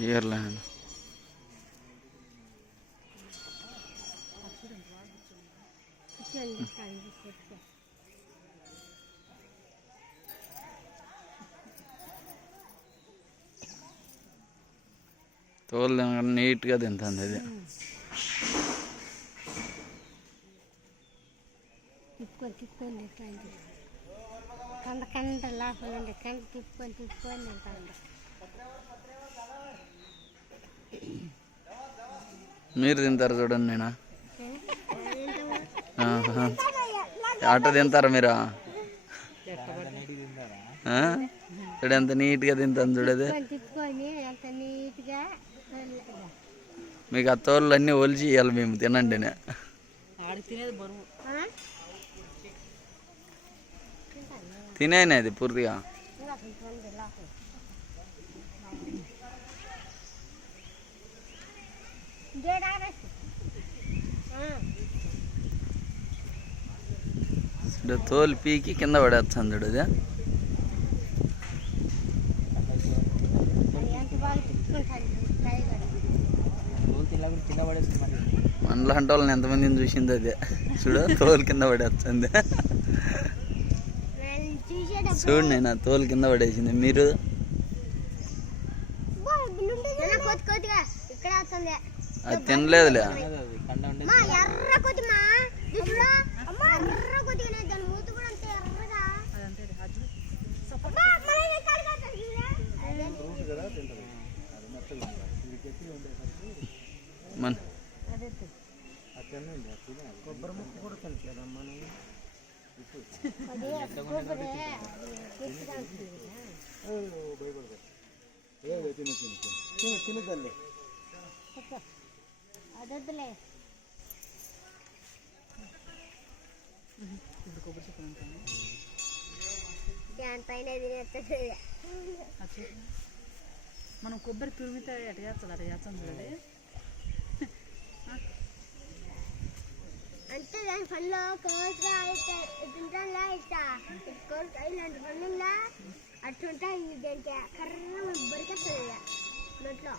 ఇయర్లాండ్ తోలు నీట్గా తింటుంది ఇది. మీరు తింటారు చూడండి. నేనా అట్ట తింటారా మీరు? చూడ ఎంత నీట్గా తింటాను చూడది. మీకు ఆ తోళ్ళు అన్నీ ఒలిచి ఇవ్వాలి మేము తినండి. తినేనే అది పూర్తిగా. తోలు పీకి కింద పడేస్తాను చూడది. మనలాంటి వాళ్ళని ఎంతమందిని చూసింది అదే. చూడు తోలు కింద పడేస్తుంది. చూడు నేను తోలు కింద పడేసింది. మీరు అది తినలేదులే. మన కొబ్బరి ముక్క కూడా తింటలేదా మనం? తినదల్లే అదొద్దులే. మనం కొబ్బరి తురిమితే ఎట్లా చేస్తుంది? అట్లా చేస్తాం చూడండి. అంటే దాని పనిలో కోసకాయ తింటానులా ఇలాంటి పనులా అట్లుంటాయి. దానికి కర్ర బరికేస్తుంది నోట్లో.